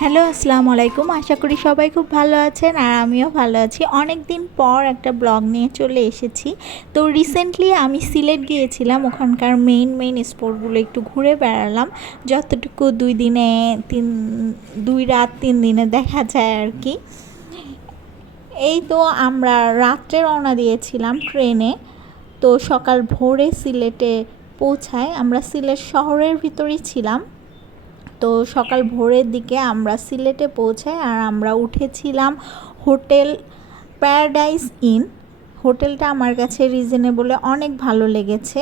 Hello, আসসালামু আলাইকুম। আশা করি সবাই খুব ভালো আছেন আর আমিও ভালো আছি। অনেক দিন পর একটা ব্লগ নিয়ে চলে এসেছি। তো রিসেন্টলি আমি সিলেট গিয়েছিলাম, ওখানকার মেইন স্পটগুলো একটু ঘুরে বেড়ালাম, যতটুকু 2 রাত 3 দিনে দেখা যায় আর কি। এই তো আমরা রাত্রে রওনা দিয়েছিলাম ট্রেনে। তো সকাল ভোরে সিলেটে পৌঁছায়। আমরা সিলেট শহরের ভিতরেই ছিলাম। তো সকাল ভোরের দিকে আমরা সিলেটে পৌঁছাই আর আমরা উঠেছিলাম হোটেল প্যারাডাইস ইন। হোটেলটা আমার কাছে রিজনেবলে অনেক ভালো লেগেছে।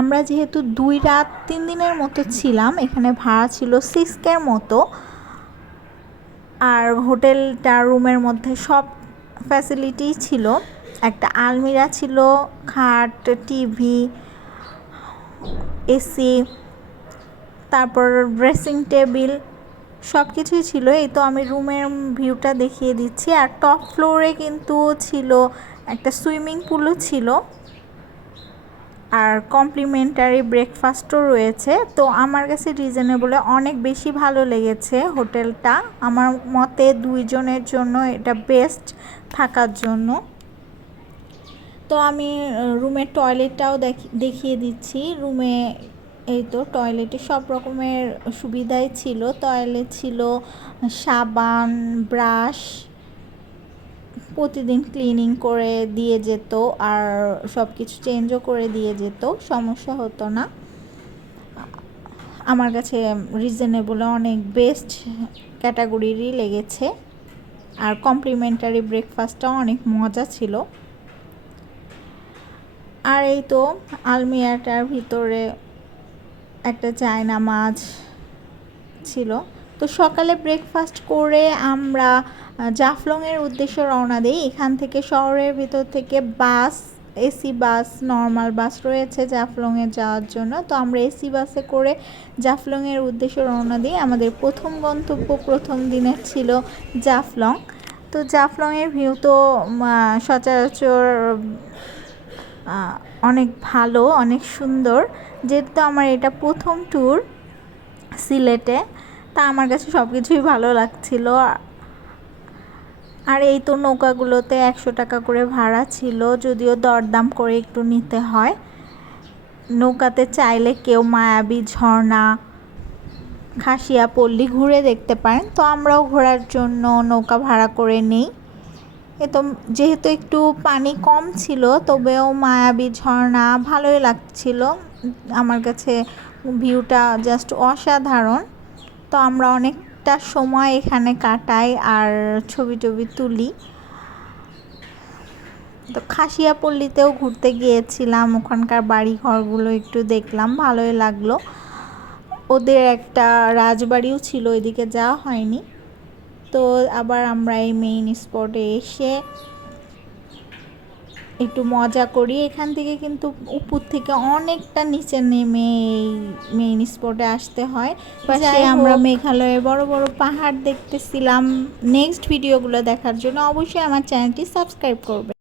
আমরা যেহেতু 2 রাত 3 দিনের মতো ছিলাম, এখানে ভাড়া ছিল 6K মতো। আর হোটেলটা রুমের মধ্যে সব ফ্যাসিলিটি ছিল। একটা আলমিরা ছিল, খাট, টিভি, এসি, তারপর ড্রেসিং টেবিল, সব কিছুই ছিল। এই তো আমি রুমের ভিউটা দেখিয়ে দিচ্ছি। আর টপ ফ্লোরে কিন্তু ছিল একটা সুইমিং পুলও ছিল, আর কমপ্লিমেন্টারি ব্রেকফাস্টও রয়েছে। তো আমার কাছে রিজনেবলে অনেক বেশি ভালো লেগেছে হোটেলটা। আমার মতে 2 জনের জন্য এটা বেস্ট থাকার জন্য। তো আমি রুমের টয়লেটটাও দেখিয়ে দিচ্ছি। রুমে এই তো টয়লেটে সব রকমের সুবিধাই ছিল। টয়লেট ছিল, সাবান, ব্রাশ, প্রতিদিন ক্লিনিং করে দিয়ে যেত, আর সব কিছু চেঞ্জও করে দিয়ে যেত, সমস্যা হতো না। আমার কাছে রিজনেবলে অনেক বেস্ট ক্যাটাগরিরই লেগেছে। আর কমপ্লিমেন্টারি ব্রেকফাস্টটাও অনেক মজা ছিল। আর এই তো আলমিরাটার ভিতরে একটা জায়নামাজ ছিল। তো সকালে ব্রেকফাস্ট করে আমরা জাফলংয়ের উদ্দেশ্যে রওনা দিই। এখান থেকে শহরের ভিতর থেকে বাস, এসি বাস, নর্মাল বাস রয়েছে জাফলংয়ে যাওয়ার জন্য। তো আমরা এসি বাসে করে জাফলংয়ের উদ্দেশ্যে রওনা দিই। আমাদের প্রথম গন্তব্য প্রথম দিনের ছিল জাফলং। তো জাফলংয়ের ভিউ তো সচরাচর অনেক ভালো, অনেক সুন্দর। যেহেতু আমার এটা প্রথম ট্যুর সিলেটে, তা আমার কাছে সব কিছুই ভালো লাগছিল। আর এই তো নৌকাগুলোতে 100 টাকা করে ভাড়া ছিল, যদিও দরদাম করে একটু নিতে হয়। নৌকাতে চাইলে কেউ মায়াবী ঝর্ণা, খাসিয়া পল্লী ঘুরে দেখতে পারেন। তো আমরাও ঘোরার জন্য নৌকা ভাড়া করে নিই। এ তো যেহেতু একটু পানি কম ছিল, তবেও মায়াবী ঝর্ণা ভালোই লাগছিল আমার কাছে। ভিউটা জাস্ট অসাধারণ। তো আমরা অনেকটা সময় এখানে কাটাই আর ছবি টবি তুলি। তো খাসিয়াপল্লীতেও ঘুরতে গিয়েছিলাম, ওখানকার বাড়ি ঘরগুলো একটু দেখলাম, ভালোই লাগলো। ওদের একটা রাজবাড়িও ছিল, ওইদিকে যাওয়া হয়নি। তো আবার আমরা এই মেইন স্পটে এসে একটু মজা করি। এখান থেকে কিন্তু উপর থেকে অনেকটা নিচে নেমে এই মেইন স্পটে আসতে হয়। পাশে আমরা মেঘালয়ের বড় বড় পাহাড় দেখতেছিলাম। নেক্সট ভিডিওগুলো দেখার জন্য অবশ্যই আমার চ্যানেলটি সাবস্ক্রাইব করবেন।